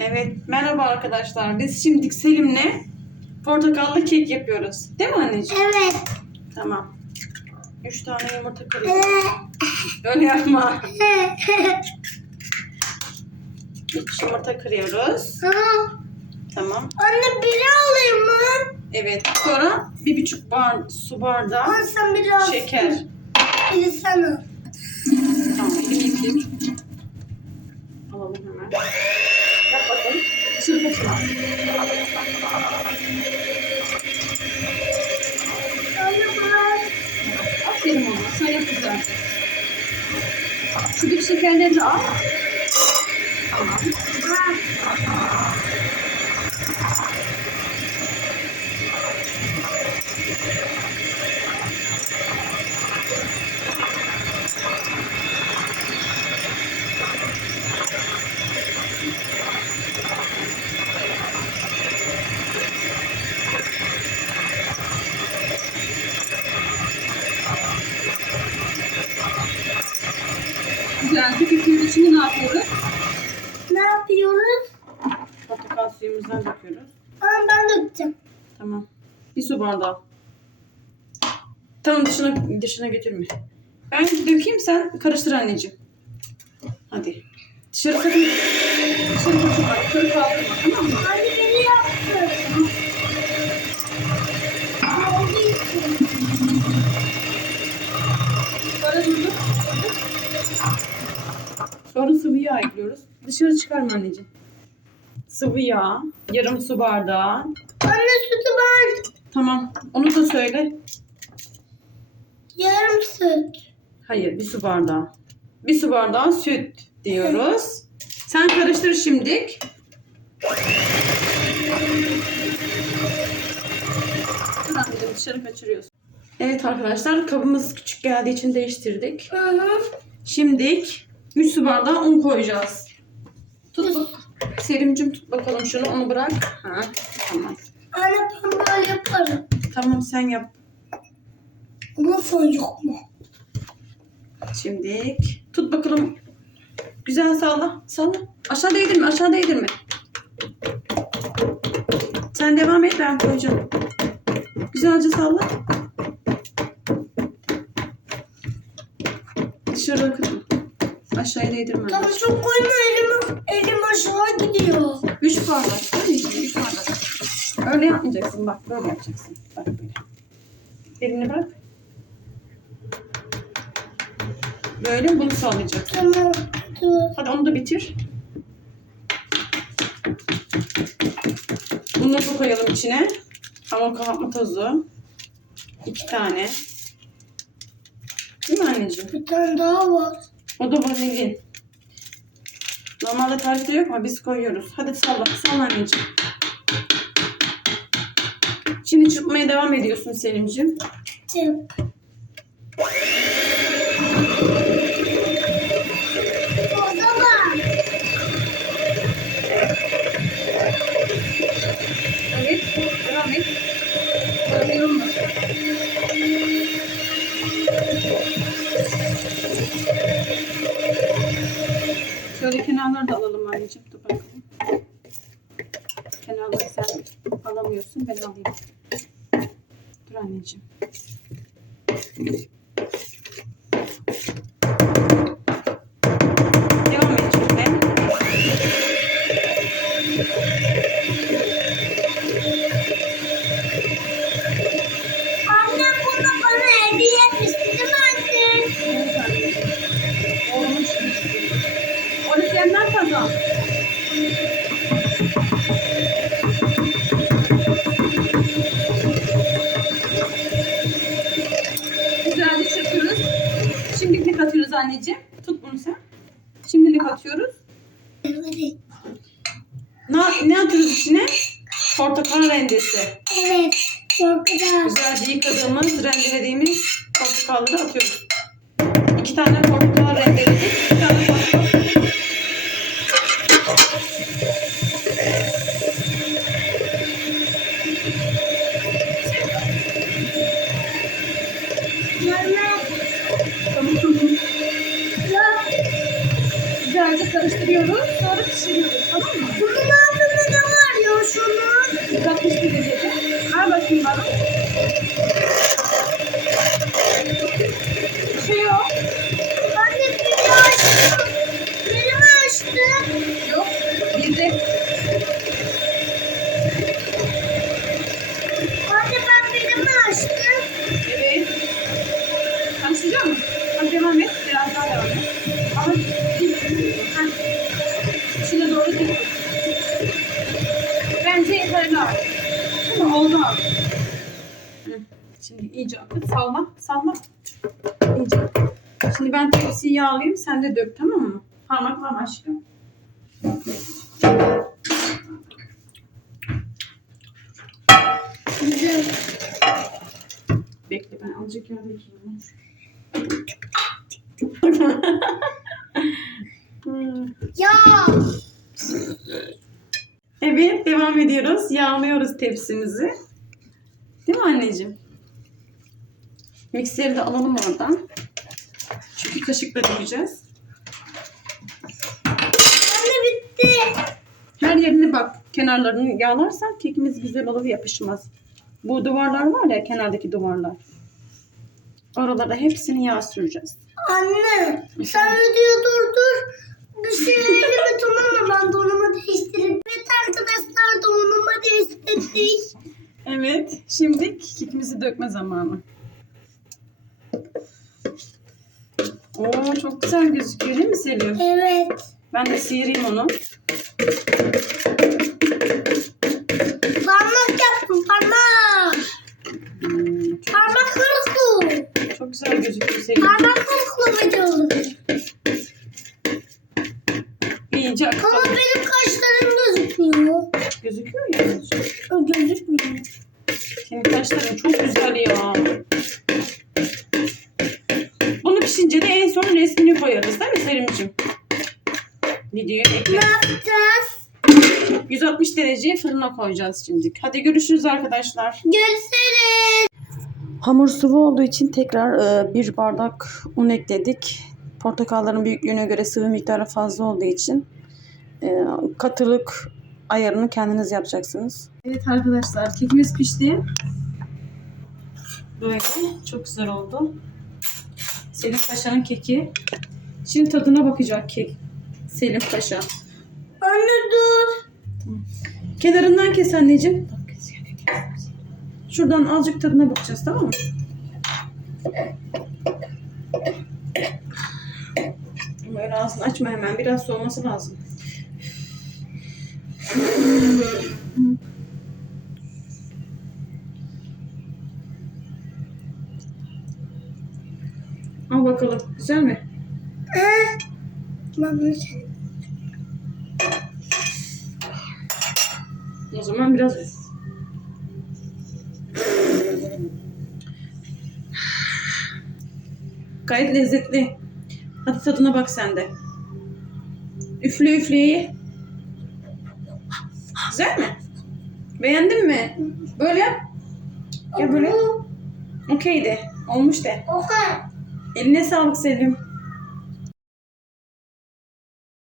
Evet, merhaba arkadaşlar. Biz şimdi Selim'le portakallı kek yapıyoruz. Değil mi anneciğim? Evet. Tamam. Üç tane yumurta kırıyorum. Öyle yapma. Üç yumurta kırıyoruz. Tamam. Anne biri alayım mı? Evet. Sonra bir buçuk bar su bardağı Anne sen biri al. şeker. Biri sen al. Tamam. Elimi yıkayayım. Alalım hemen. Açma. Anne bırak. Aferin ona. Sen yap güzel. Şuradaki şekerleri de al. Tamam. Güzel. Suyun içine ne yapıyoruz? Ne yapıyoruz? Portakal suyumuzdan döküyoruz. Anne ben dökeceğim. Tamam. Bir su bardağı. Tamam dışına dışına götürme. Ben dökeyim sen karıştır anneciğim. Hadi. Dışarı sakın dışarı kaçırma. Yukarı kaldırma tamam mı? Sonra sıvı yağ ekliyoruz. Dışarı çıkarma anneciğim. Sıvı yağ, yarım su bardağı. Anne sütü ben. Tamam. Onu da söyle. Yarım süt. Hayır, bir su bardağı. Bir su bardağı süt diyoruz. Sen karıştır şimdilik. Dur anneciğim dışarı kaçırıyorsun. Evet arkadaşlar kabımız küçük geldiği için değiştirdik. Hı hı. Şimdilik 3 su bardağı un koyacağız. Tut bak. Selimcim tut bakalım şunu onu bırak. Ha, tamam. Anne ben böyle yaparım. Tamam sen yap. Son yok mu? Şimdilik tut bakalım. Güzel salla. Salla. Aşağı değdirme aşağı değdirme. Sen devam et ben koyacağım. Güzelce salla. Dışarı kırma. Aşağıya değdirme. Tamam çok koyma elim, elim aşağı gidiyor. Üç bardak. Anneciğim üç bardak. Öyle yapmayacaksın bak böyle yapacaksın. Bak böyle. Elini bırak. Böyle bunu sağlayacaksın. Tamam dur. Hadi onu da bitir. Bunları da koyalım içine. Hamur kabartma tozu. İki tane. Değil mi anneciğim? Bir tane daha var. O da vanilin. Normalde tarifte yok ama biz koyuyoruz. Hadi salla. Salla anneciğim. Şimdi çırpmaya devam ediyorsun Selimciğim. Zaman Evet. Devam et. Yorulma. Şöyle kenarları da alalım anneciğim. Dur bakalım. Kenarları sen alamıyorsun. Ben alayım. Dur anneciğim. Şimdilik atıyoruz anneciğim. Tut bunu sen. Şimdilik atıyoruz. Evet. Ne, ne atıyoruz içine? Portakal rendesi. Evet. Çok güzel. Güzelce yıkadığımız, rendelediğimiz portakalları atıyoruz. İki tane portakal rendeledik. Güzelce karıştırıyoruz. Sonra pişiriyoruz. tamam mı? Bunun altında ne var ya şunun? 161 derecede. Ver bakayım bana. Oldu abi. Şimdi iyice akıt. Salma. Salma. İyice. Şimdi ben tepsiyi yağlayayım. Sen de dök tamam mı? Parmakla aşkım. Güzel. Bekle ben azıcık yağ dökeyim. Hmm. Ya. Evet devam ediyoruz. Yağlıyoruz tepsimizi. Değil mi anneciğim? Mikseri de alalım oradan. Çünkü kaşıkla dökeceğiz. Anne bitti. Her yerine bak. Kenarlarını yağlarsan kekimiz güzel olur yapışmaz. Bu duvarlar var ya kenardaki duvarlar. Oralara hepsini yağ süreceğiz. Anne sen videoyu durdur. Bir elime tamam mı? Ben donumu değiştirip. Evet arkadaşlar donumu değiştirdik. Evet. Şimdi kekimizi dökme zamanı. Oo çok güzel gözüküyor değil mi Selim? Evet. Ben de sıyırayım onu. Parmak yaptım parmak. Parmak kırıklı. çok güzel gözüküyor Selim. Parmak kırıklı video oldu. İyice Ama akalım. benim kaşlarım gözükmüyor. Gözüküyor ya. O gözükmüyor. Senin ya. Bunu pişince de en son resmini koyarız değil mi Selim'ciğim? Videoyu Ne yapacağız? 160 dereceye fırına koyacağız şimdi. Hadi görüşürüz arkadaşlar. Görüşürüz. Hamur sıvı olduğu için tekrar e, bir bardak un ekledik. Portakalların büyüklüğüne göre sıvı miktarı fazla olduğu için e, katılık ayarını kendiniz yapacaksınız. Evet arkadaşlar kekimiz pişti. Böyle çok güzel oldu. Selim Paşa'nın keki. Şimdi tadına bakacak kek. Selim Paşa. Anne dur. Kenarından kes anneciğim. Şuradan azıcık tadına bakacağız tamam mı? Ama öyle ağzını açma hemen. Biraz soğuması lazım. Güzel mi? Mama O zaman biraz Gayet lezzetli. Hadi tadına bak sen de. Üfle üfleyi. Güzel mi? Beğendin mi? Böyle yap. Ya böyle. Okey de. Olmuş de. Oha. Eline sağlık Selim.